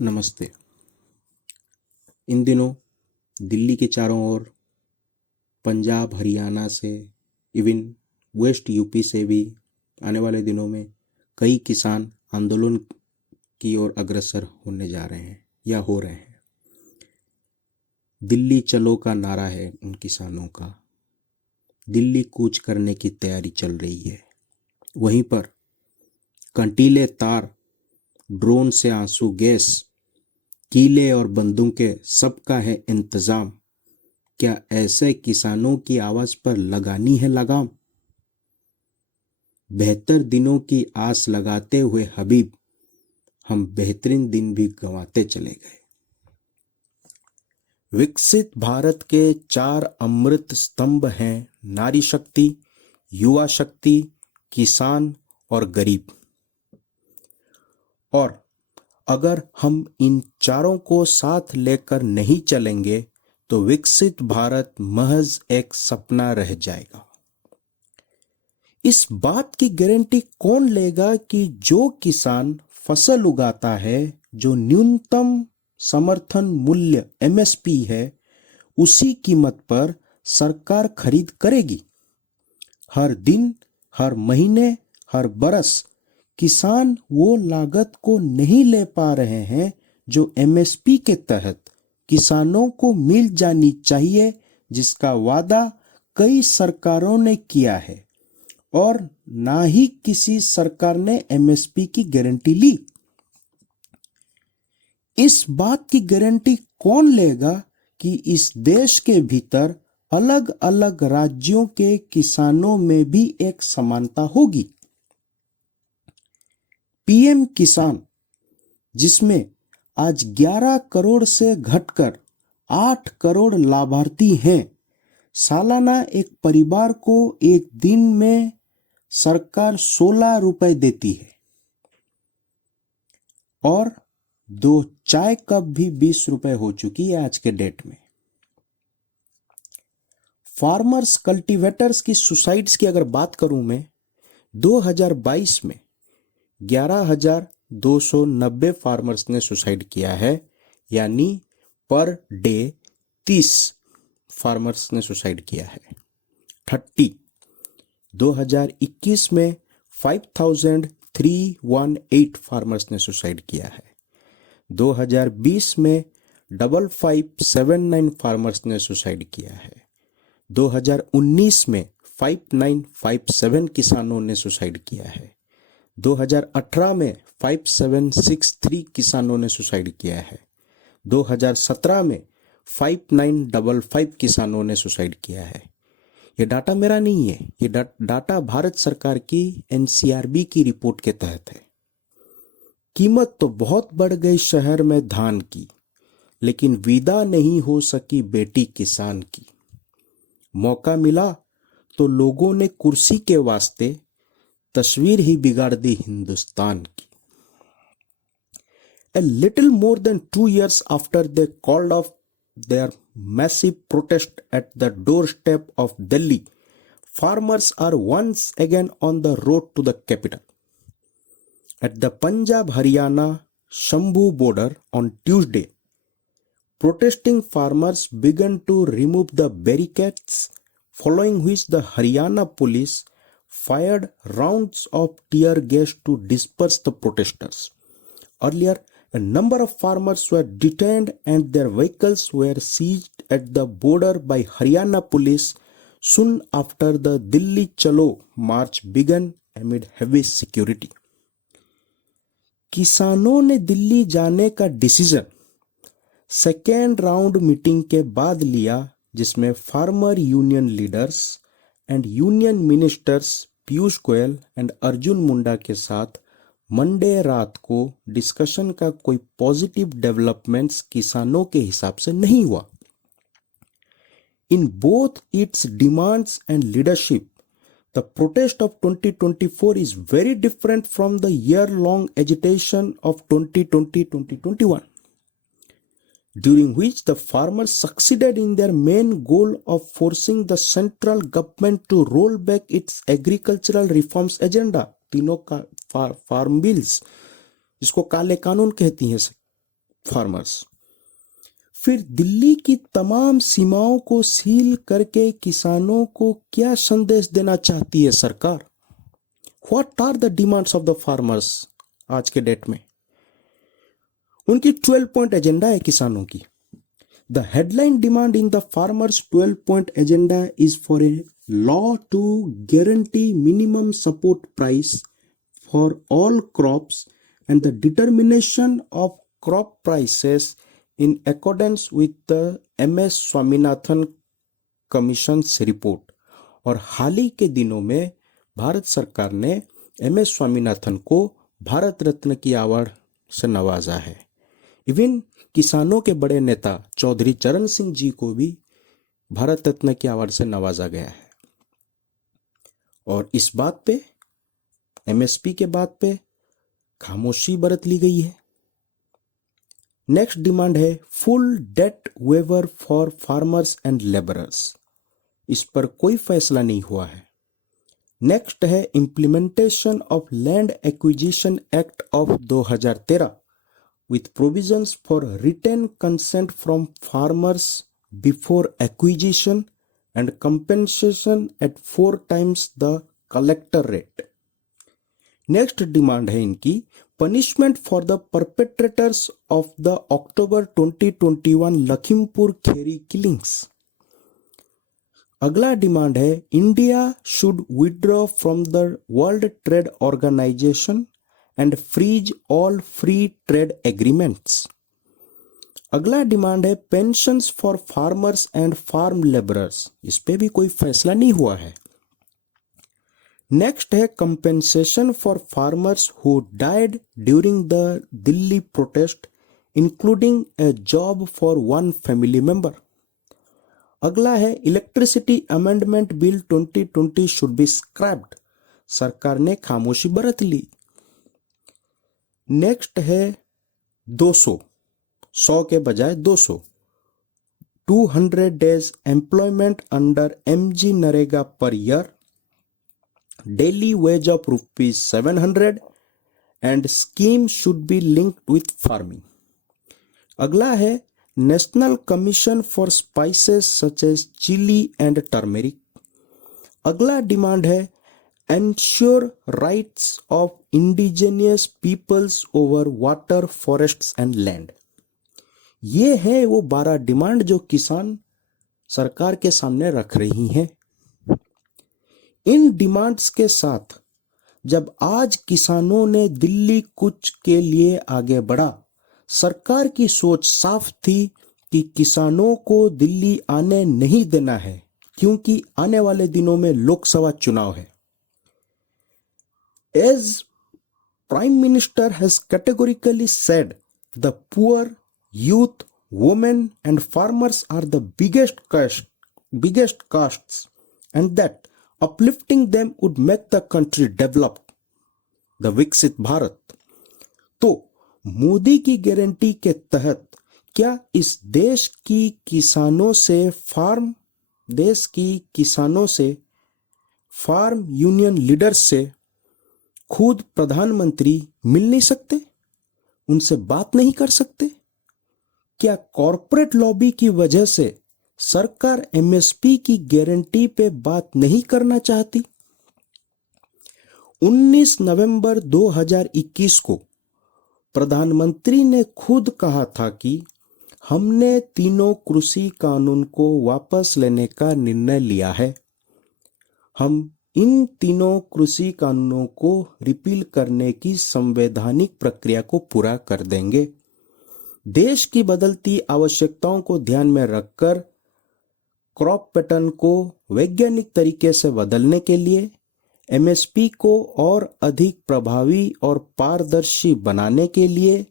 नमस्ते। इन दिनों दिल्ली के चारों ओर, पंजाब हरियाणा से, इवन वेस्ट यूपी से भी आने वाले दिनों में कई किसान आंदोलन की ओर अग्रसर होने जा रहे हैं या हो रहे हैं। दिल्ली चलो का नारा है उन किसानों का। दिल्ली कूच करने की तैयारी चल रही है। वहीं पर कंटीले तार, ड्रोन से आंसू गैस, कीले और बंदूकें, सबका है इंतजाम। क्या ऐसे किसानों की आवाज पर लगानी है लगाम? बेहतर दिनों की आस लगाते हुए हबीब, हम बेहतरीन दिन भी गंवाते चले गए। विकसित भारत के 4 अमृत स्तंभ हैं नारी शक्ति, युवा शक्ति, किसान और गरीब। और अगर हम इन चारों को साथ लेकर नहीं चलेंगे तो विकसित भारत महज एक सपना रह जाएगा। इस बात की गारंटी कौन लेगा कि जो किसान फसल उगाता है, जो न्यूनतम समर्थन मूल्य एमएसपी है, उसी कीमत पर सरकार खरीद करेगी? हर दिन, हर महीने, हर बरस किसान वो लागत को नहीं ले पा रहे हैं जो एमएसपी के तहत किसानों को मिल जानी चाहिए, जिसका वादा कई सरकारों ने किया है और ना ही किसी सरकार ने एमएसपी की गारंटी ली। इस बात की गारंटी कौन लेगा कि इस देश के भीतर अलग अलग राज्यों के किसानों में भी एक समानता होगी? पीएम किसान, जिसमें आज 11 करोड़ से घटकर 8 करोड़ लाभार्थी हैं, सालाना एक परिवार को एक दिन में सरकार 16 रुपए देती है और 2 चाय कप भी 20 रुपए हो चुकी है आज के डेट में। फार्मर्स कल्टीवेटर्स की सुसाइड्स की अगर बात करूं मैं, 2022 में 11,290 फार्मर्स ने सुसाइड किया है, यानी पर डे 30 फार्मर्स ने सुसाइड किया है। 2021 में 5,318 फार्मर्स ने सुसाइड किया है। 2020 में 5,579 फार्मर्स ने सुसाइड किया है। 2019 में 5,957 किसानों ने सुसाइड किया है। 2018 में 5,763 किसानों ने सुसाइड किया है। 2017 में 5,955 किसानों ने सुसाइड किया है। ये डाटा मेरा नहीं है, ये डाटा भारत सरकार की एनसीआरबी की रिपोर्ट के तहत है। कीमत तो बहुत बढ़ गई शहर में धान की, लेकिन विदा नहीं हो सकी बेटी किसान की। मौका मिला तो लोगों ने कुर्सी के वास्ते तस्वीर ही बिगाड़ दी हिंदुस्तान की। A little more than 2 years after they called off their massive protest at the doorstep of Delhi, farmers are once again on the road to the capital. At the Punjab-Haryana Shambhu border on Tuesday, protesting farmers began to remove the barricades, following which the Haryana police fired rounds of tear gas to disperse the protesters. Earlier, a number of farmers were detained and their vehicles were seized at the border by Haryana police soon after the Delhi Chalo march began amid heavy security. किसानों ने दिल्ली जाने का decision second round meeting के बाद लिया, जिसमें farmer union leaders and union ministers Piyush Goyal and Arjun Munda के साथ मंडे रात को डिस्कशन का कोई पॉजिटिव डेवलपमेंट्स किसानों के हिसाब से नहीं हुआ। In both it's demands and leadership, the protest of 2024 is very different from the year long agitation of 2020-2021, during which the farmers succeeded in their main goal of forcing the central government to roll back its agricultural reforms agenda, तीनों का farm bills, जिसको काले कानून कहती हैं, farmers. फिर दिल्ली की तमाम सीमाओं को सील करके किसानों को क्या संदेश देना चाहती है सरकार? What are the demands of the farmers आज के डेट में? उनकी 12 पॉइंट एजेंडा है किसानों की। The headline demand in the farmers 12 point agenda is for a law to guarantee minimum support price for all crops and the determination of crop prices in accordance with the MS Swaminathan commission से report. और हाल ही के दिनों में भारत सरकार ने MS Swaminathan को भारत रत्न की अवार्ड से नवाजा है। इवन किसानों के बड़े नेता चौधरी चरण सिंह जी को भी भारत रत्न की अवार्ड से नवाजा गया है। और इस बात पे, MSP के बात पे खामोशी बरत ली गई है। नेक्स्ट डिमांड है full debt waiver for farmers and labourers. इस पर कोई फैसला नहीं हुआ है। नेक्स्ट है implementation of land acquisition act of 2013 with provisions for written consent from farmers before acquisition and compensation at 4 times the collector rate. Next demand है इनकी punishment for the perpetrators of the October 2021 Lakhimpur Kheri killings. अगला डिमांड है India should withdraw from the world trade organisation and freeze all free trade agreements. अगला डिमांड है pensions for farmers and farm labourers. इस पे भी कोई फैसला नहीं हुआ है। नेक्स्ट है compensation for farmers who died during the Delhi protest including A job for 1 family member. अगला है electricity amendment bill 2020 should be scraped. सरकार ने खामोशी बरत ली। नेक्स्ट है 200, 100 के बजाय 200 200 days employment under MG NREGA per year, daily wage of rupees 700 and scheme should be linked with farming. अगला है national commission for spices such as chilli and turmeric. अगला डिमांड है ensure rights of indigenous peoples over water, forests and land. ये है वो 12 demand जो किसान सरकार के सामने रख रही हैं। इन डिमांड्स के साथ जब आज किसानों ने दिल्ली कूच के लिए आगे बढ़ा, सरकार की सोच साफ थी कि किसानों को दिल्ली आने नहीं देना है, क्योंकि आने वाले दिनों में लोकसभा चुनाव है। As prime minister has categorically said the poor, youth, women and farmers are the biggest castes and that uplifting them would make the country develop, the विकसित भारत। तो मोदी की गारंटी के तहत क्या इस देश की किसानों से फार्म यूनियन लीडर्स से खुद प्रधानमंत्री मिल नहीं सकते? उनसे बात नहीं कर सकते? क्या कॉरपोरेट लॉबी की वजह से सरकार MSP की गारंटी पे बात नहीं करना चाहती? 19 नवंबर 2021 को प्रधानमंत्री ने खुद कहा था कि हमने तीनों कृषि कानून को वापस लेने का निर्णय लिया है। हम इन तीनों कृषि कानूनों को रिपील करने की संवैधानिक प्रक्रिया को पूरा कर देंगे। देश की बदलती आवश्यकताओं को ध्यान में रखकर क्रॉप पैटर्न को वैज्ञानिक तरीके से बदलने के लिए MSP को और अधिक प्रभावी और पारदर्शी बनाने के लिए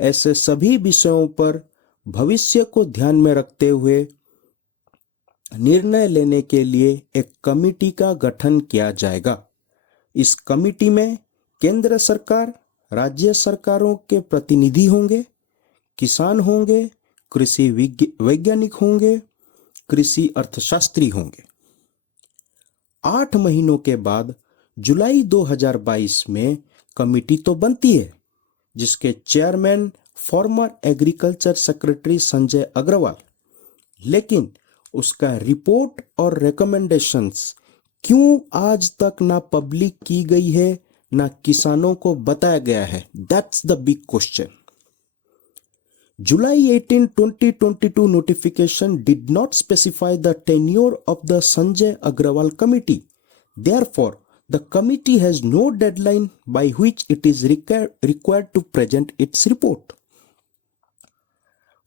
ऐसे सभी विषयों पर भविष्य को ध्यान में रखते हुए निर्णय लेने के लिए एक कमिटी का गठन किया जाएगा। इस कमिटी में केंद्र सरकार, राज्य सरकारों के प्रतिनिधि होंगे, किसान होंगे, कृषि वैज्ञानिक होंगे, कृषि अर्थशास्त्री होंगे। 8 महीनों के बाद जुलाई 2022 में कमिटी तो बनती है, जिसके chairman former agriculture secretary Sanjay Agrawal, लेकिन उसका रिपोर्ट और रिकमेंडेशंस क्यों आज तक ना पब्लिक की गई है, ना किसानों को बताया गया है? That's the big question. July 18, 2022 notification did not specify the tenure of the Sanjay Agrawal committee. Therefore, the committee has no deadline by which it is required to present its report.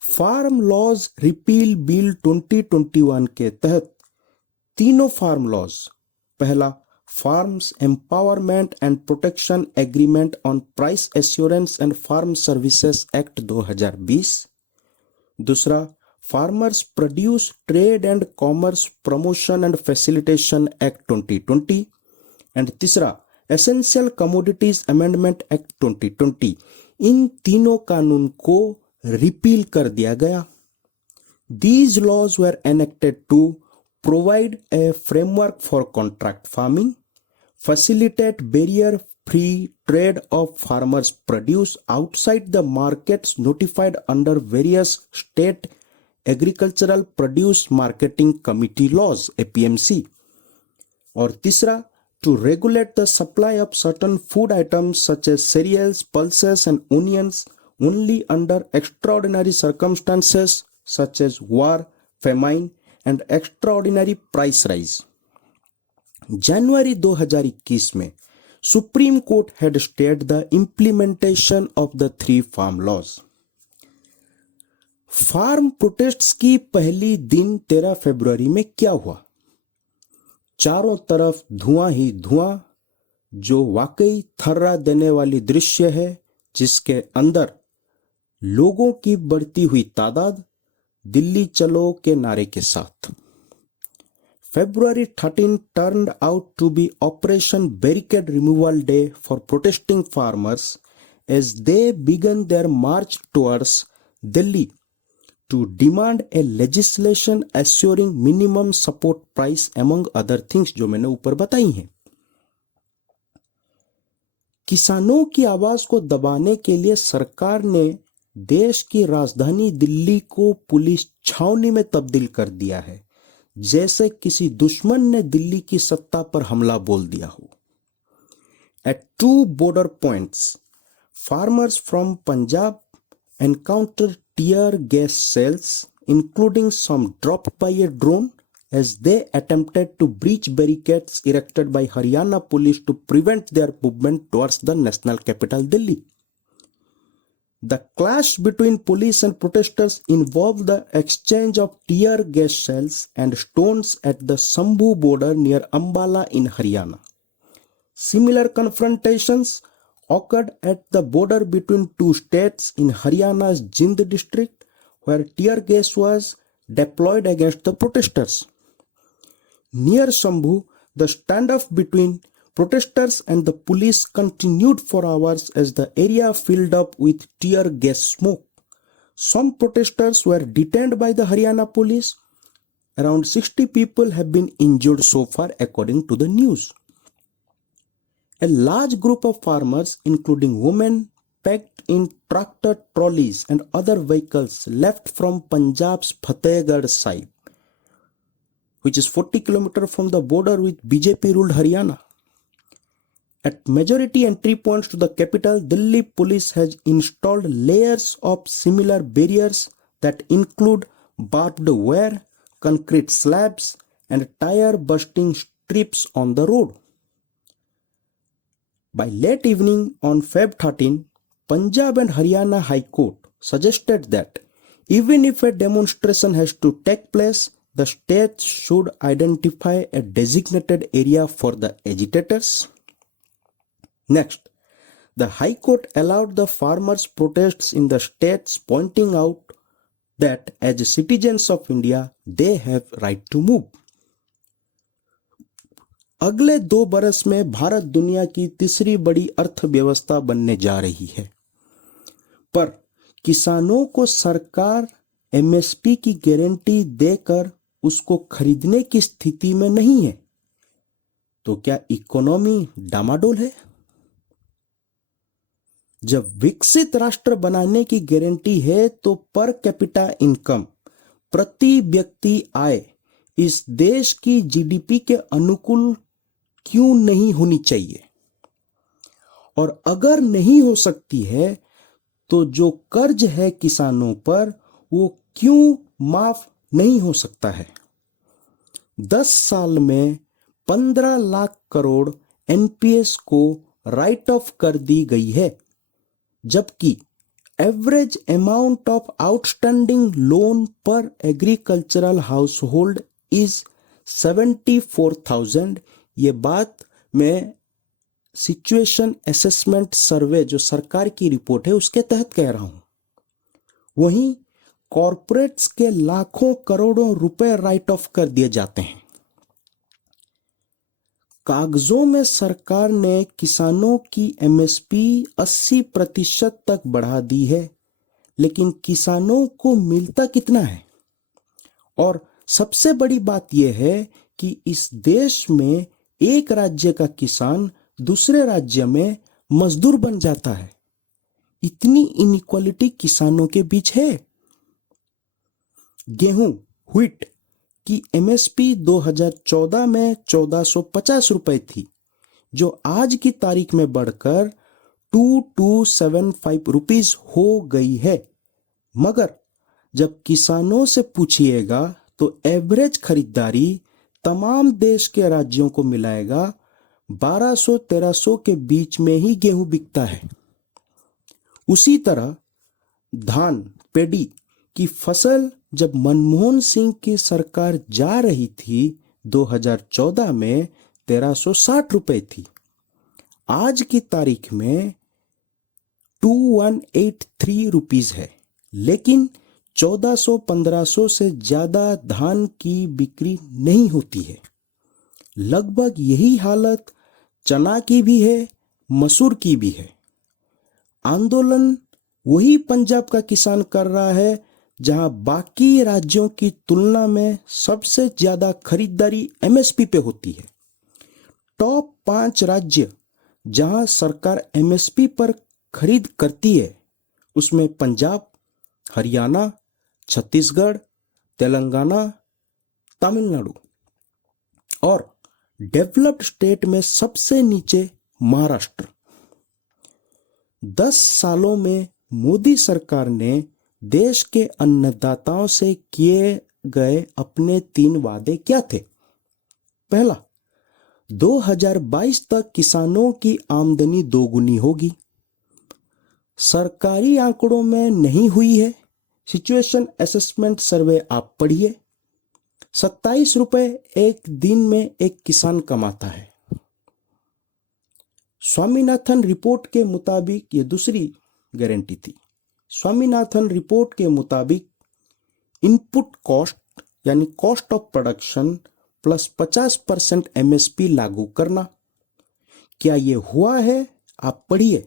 Farm laws repeal bill 2021 के तहत तीनों farm laws, पहला farms empowerment and protection agreement on price assurance and farm services act 2020, दूसरा farmers produce trade and commerce promotion and facilitation act 2020 and तीसरा essential commodities amendment act 2020. इन तीनों कानून को रिपील कर दिया गया. These laws were enacted to provide a framework for contract farming, facilitate barrier-free trade of farmers' produce outside the markets notified under various state agricultural produce marketing committee laws (APMC), और तीसरा to regulate the supply of certain food items such as cereals, pulses and onions only under extraordinary circumstances such as war, famine and extraordinary price rise. जनवरी 2021 में supreme court had stayed the implementation of the three farm laws. Farm protests की पहली दिन 13 फरवरी में क्या हुआ? चारों तरफ धुआं ही धुआं, जो वाकई थर्रा देने वाली दृश्य है, जिसके अंदर लोगों की बढ़ती हुई तादाद दिल्ली चलो के नारे के साथ. February 13 turned out to be Operation Barricade Removal Day for protesting farmers as they began their march towards Delhi to demand a legislation assuring minimum support price among other things, जो मैंने ऊपर बताई हैं. किसानों की आवाज को दबाने के लिए सरकार ने देश की राजधानी दिल्ली को पुलिस छावनी में तब्दील कर दिया है, जैसे किसी दुश्मन ने दिल्ली की सत्ता पर हमला बोल दिया हो. At two border points, farmers from Punjab encountered tear gas shells, including some dropped by a drone, as they attempted to breach barricades erected by Haryana police to prevent their movement towards the national capital Delhi. The clash between police and protesters involved the exchange of tear gas shells and stones at the Sambhu border near Ambala in Haryana. Similar confrontations occurred at the border between two states in Haryana's Jind district, where tear gas was deployed against the protesters. Near Sambhu, the standoff between protesters and the police continued for hours as the area filled up with tear gas smoke. Some protesters were detained by the Haryana police. Around 60 people have been injured so far, according to the news. A large group of farmers, including women, packed in tractor trolleys and other vehicles, left from Punjab's Fatehgarh Sahib, which is 40 kilometers from the border with BJP-ruled Haryana. At majority entry points to the capital, Delhi police has installed layers of similar barriers that include barbed wire, concrete slabs, and tire-busting strips on the road. By late evening on Feb 13, Punjab and Haryana High Court suggested that even if a demonstration has to take place, the states should identify a designated area for the agitators. Next, the High Court allowed the farmers' protests in the states, pointing out that as citizens of India, they have right to move. अगले 2 बरस में भारत दुनिया की तीसरी बड़ी अर्थव्यवस्था बनने जा रही है, पर किसानों को सरकार एमएसपी की गारंटी देकर उसको खरीदने की स्थिति में नहीं है, तो क्या इकोनॉमी डामाडोल है? जब विकसित राष्ट्र बनाने की गारंटी है तो पर कैपिटा इनकम, प्रति व्यक्ति आय, इस देश की जीडीपी के अनुकूल क्यों नहीं होनी चाहिए? और अगर नहीं हो सकती है तो जो कर्ज है किसानों पर वो क्यों माफ नहीं हो सकता है? 10 साल में 15 लाख करोड़ एनपीएस को राइट ऑफ कर दी गई है, जबकि average amount of outstanding loan पर एग्रीकल्चरल हाउस होल्ड इज 74,000। ये बात मैं सिचुएशन असेसमेंट सर्वे जो सरकार की रिपोर्ट है उसके तहत कह रहा हूं। वहीं कॉरपोरेट्स के लाखों करोड़ों रुपए राइट ऑफ कर दिए जाते हैं। कागजों में सरकार ने किसानों की एमएसपी 80% तक बढ़ा दी है, लेकिन किसानों को मिलता कितना है? और सबसे बड़ी बात यह है कि इस देश में एक राज्य का किसान दूसरे राज्य में मजदूर बन जाता है। इतनी इनइक्वालिटी किसानों के बीच है। गेहूं, व्हीट की एमएसपी 2014 में 1450 रुपए थी, जो आज की तारीख में बढ़कर 2275 रुपीस हो गई है। मगर जब किसानों से पूछिएगा तो एवरेज खरीदारी तमाम देश के राज्यों को मिलाएगा 1200-1300 के बीच में ही गेहूं बिकता है। उसी तरह धान, पेडी की फसल जब मनमोहन सिंह की सरकार जा रही थी 2014 में 1360 रुपए थी। आज की तारीख में 2183 रुपीस है, लेकिन 1400-1500 से ज्यादा धान की बिक्री नहीं होती है। लगभग यही हालत चना की भी है, मसूर की भी है। आंदोलन वही पंजाब का किसान कर रहा है जहां बाकी राज्यों की तुलना में सबसे ज्यादा खरीदारी एमएसपी पे होती है। टॉप 5 राज्य जहां सरकार एमएसपी पर खरीद करती है उसमें पंजाब, हरियाणा, छत्तीसगढ़, तेलंगाना, तमिलनाडु, और डेवलप्ड स्टेट में सबसे नीचे महाराष्ट्र। 10 सालों में मोदी सरकार ने देश के अन्नदाताओं से किए गए अपने 3 वादे क्या थे? पहला, 2022 तक किसानों की आमदनी दोगुनी होगी। सरकारी आंकड़ों में नहीं हुई है। सिचुएशन असेसमेंट सर्वे आप पढ़िए। 27 रुपए एक दिन में एक किसान कमाता है। स्वामीनाथन रिपोर्ट के मुताबिक ये दूसरी गारंटी थी। स्वामीनाथन रिपोर्ट के मुताबिक इनपुट कॉस्ट यानी cost of production plus 50% MSP लागू करना। क्या ये हुआ है? आप पढ़िए।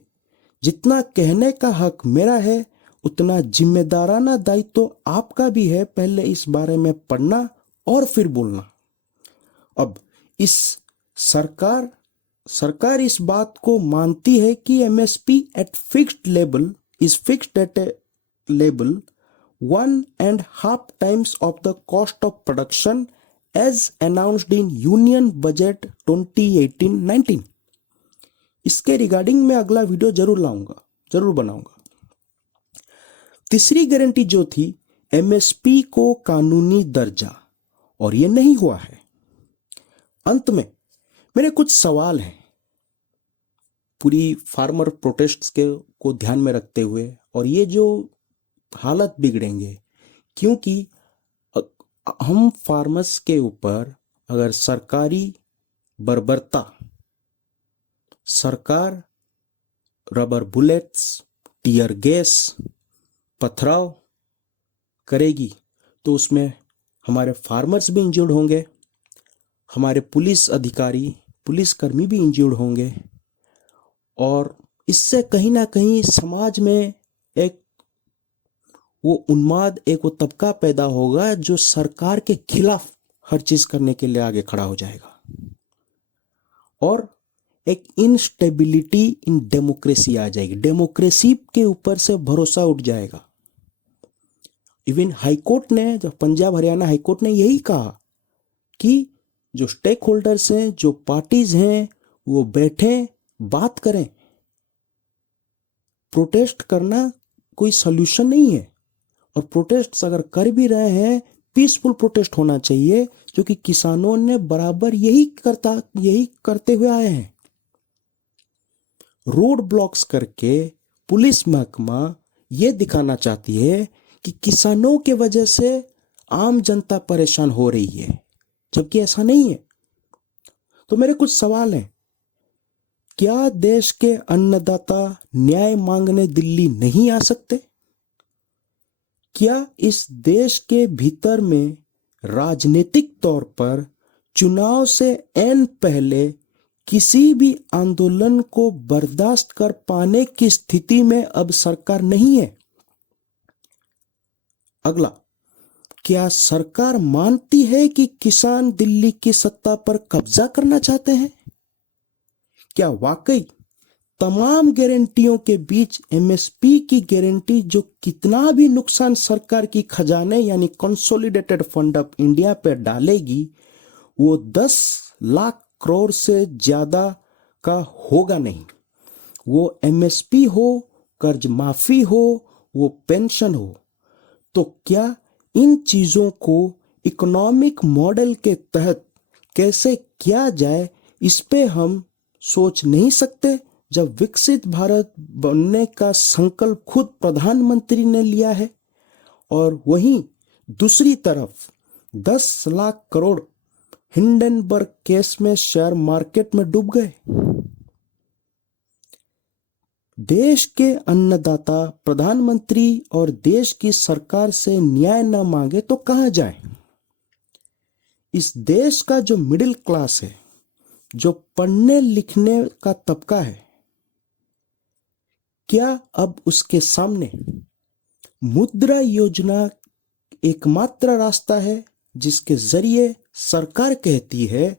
जितना कहने का हक मेरा है उतना जिम्मेदाराना दायित्व तो आपका भी है। पहले इस बारे में पढ़ना और फिर बोलना। अब इस सरकार इस बात को मानती है कि MSP at fixed level is fixed at a level 1.5 times of the cost of production as announced in Union Budget 2018-19। इसके रिगार्डिंग मैं अगला वीडियो जरूर बनाऊंगा। तीसरी गारंटी जो थी एमएसपी को कानूनी दर्जा, और ये नहीं हुआ है। अंत में मेरे कुछ सवाल हैं पूरी फार्मर प्रोटेस्ट्स को ध्यान में रखते हुए, और ये जो हालत बिगड़ेंगे क्योंकि हम फार्मर्स के ऊपर अगर सरकारी बर्बरता, सरकार रबर बुलेट्स, टीयर गैस, पथराव करेगी तो उसमें हमारे फार्मर्स भी इंजर्ड होंगे, हमारे पुलिस अधिकारी, पुलिसकर्मी भी इंजर्ड होंगे, और इससे कहीं ना कहीं समाज में एक वो उन्माद, एक वो तबका पैदा होगा जो सरकार के खिलाफ हर चीज करने के लिए आगे खड़ा हो जाएगा। और एक इनस्टेबिलिटी इन डेमोक्रेसी आ जाएगी, डेमोक्रेसी के ऊपर से भरोसा उठ जाएगा। इवन हाईकोर्ट ने, जो पंजाब हरियाणा हाईकोर्ट ने यही कहा कि जो स्टेक होल्डर्स हैं, जो पार्टीज हैं, वो बैठे बात करें। प्रोटेस्ट करना कोई सॉल्यूशन नहीं है, और प्रोटेस्ट अगर कर भी रहे हैं, पीसफुल प्रोटेस्ट होना चाहिए, क्योंकि किसानों ने बराबर यही करते हुए आए हैं। रोड ब्लॉक्स करके पुलिस महकमा ये दिखाना चाहती है कि किसानों के वजह से आम जनता परेशान हो रही है, जबकि ऐसा नहीं है। तो मेरे कुछ सवाल हैं। क्या देश के अन्नदाता न्याय मांगने दिल्ली नहीं आ सकते? क्या इस देश के भीतर में राजनीतिक तौर पर चुनाव से ऐन पहले किसी भी आंदोलन को बर्दाश्त कर पाने की स्थिति में अब सरकार नहीं है? अगला, क्या सरकार मानती है कि किसान दिल्ली की सत्ता पर कब्जा करना चाहते हैं? क्या वाकई तमाम गारंटियों के बीच एमएसपी की गारंटी, जो कितना भी नुकसान सरकार की खजाने यानी कंसोलिडेटेड फंड ऑफ इंडिया पे डालेगी, वो 10 लाख करोड़ से ज्यादा का होगा नहीं? वो एमएसपी हो, कर्ज माफी हो, वो पेंशन हो, तो क्या इन चीजों को इकोनॉमिक मॉडल के तहत कैसे किया जाए, इस पे हम सोच नहीं सकते? जब विकसित भारत बनने का संकल्प खुद प्रधानमंत्री ने लिया है, और वहीं दूसरी तरफ 10 लाख करोड़ हिंडनबर्ग केस में शेयर मार्केट में डूब गए। देश के अन्नदाता प्रधानमंत्री और देश की सरकार से न्याय न मांगे तो कहां जाए? इस देश का जो मिडिल क्लास है, जो पढ़ने लिखने का तबका है, क्या अब उसके सामने मुद्रा योजना एकमात्र रास्ता है, जिसके जरिए सरकार कहती है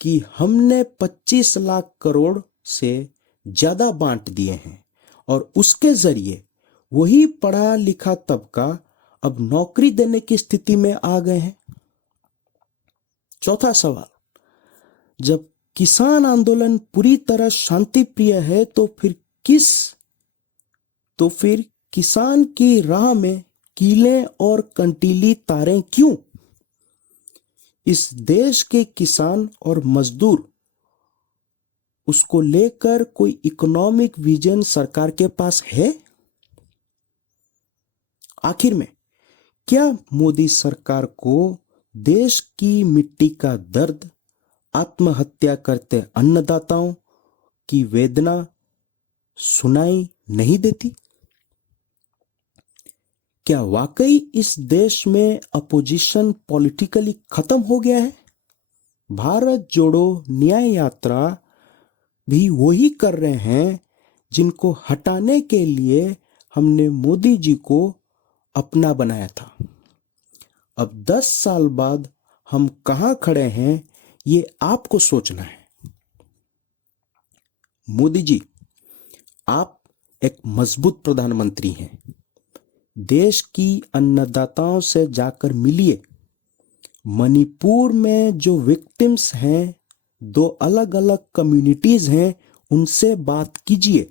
कि हमने 25 लाख करोड़ से ज्यादा बांट दिए हैं, और उसके जरिए वही पढ़ा लिखा तबका अब नौकरी देने की स्थिति में आ गए हैं? चौथा सवाल, जब किसान आंदोलन पूरी तरह शांति प्रिय है, तो फिर किसान की राह में कीलें और कंटीली तारें क्यों? इस देश के किसान और मजदूर, उसको लेकर कोई इकोनॉमिक विजन सरकार के पास है? आखिर में, क्या मोदी सरकार को देश की मिट्टी का दर्द, आत्महत्या करते अन्नदाताओं की वेदना सुनाई नहीं देती? क्या वाकई इस देश में अपोजिशन पॉलिटिकली खत्म हो गया है? भारत जोड़ो न्याय यात्रा भी वही कर रहे हैं जिनको हटाने के लिए हमने मोदी जी को अपना बनाया था। अब 10 साल बाद हम कहां खड़े हैं, ये आपको सोचना है। मोदी जी, आप एक मजबूत प्रधानमंत्री हैं। देश की अन्नदाताओं से जाकर मिलिए। मणिपुर में जो विक्टिम्स हैं, 2 अलग अलग कम्युनिटीज हैं, उनसे बात कीजिए।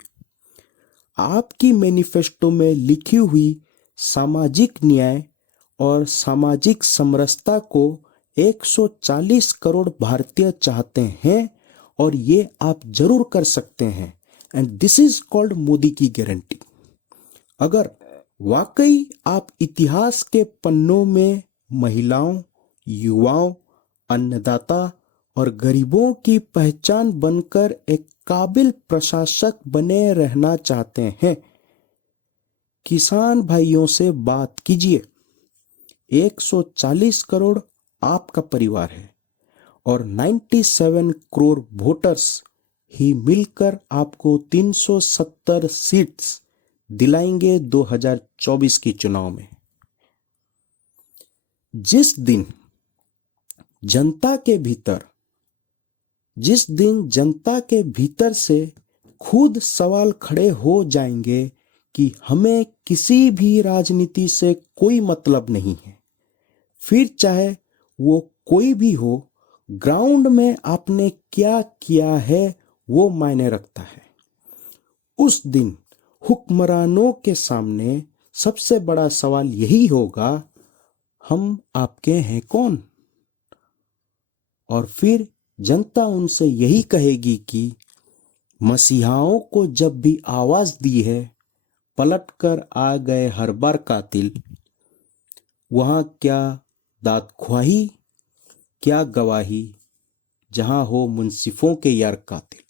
आपकी मैनिफेस्टो में लिखी हुई सामाजिक न्याय और सामाजिक समरसता को 140 करोड़ भारतीय चाहते हैं, और ये आप जरूर कर सकते हैं। And this is called Modi की गारंटी। अगर वाकई आप इतिहास के पन्नों में महिलाओं, युवाओं, अन्नदाता और गरीबों की पहचान बनकर एक काबिल प्रशासक बने रहना चाहते हैं, किसान भाइयों से बात कीजिए। 140 करोड़ आपका परिवार है, और 97 करोड़ वोटर्स ही मिलकर आपको 370 सीट्स दिलाएंगे 2024 की चुनाव में। जिस दिन जनता के भीतर जिस दिन जनता के भीतर से खुद सवाल खड़े हो जाएंगे कि हमें किसी भी राजनीति से कोई मतलब नहीं है, फिर चाहे वो कोई भी हो, ग्राउंड में आपने क्या किया है वो मायने रखता है। उस दिन हुक्मरानों के सामने सबसे बड़ा सवाल यही होगा, हम आपके हैं कौन? और फिर जनता उनसे यही कहेगी कि मसीहाओं को जब भी आवाज दी है, पलट कर आ गए हर बार कातिल। वहां क्या दाद ख्वाही, क्या गवाही, जहां हो मुंसिफों के यार कातिल।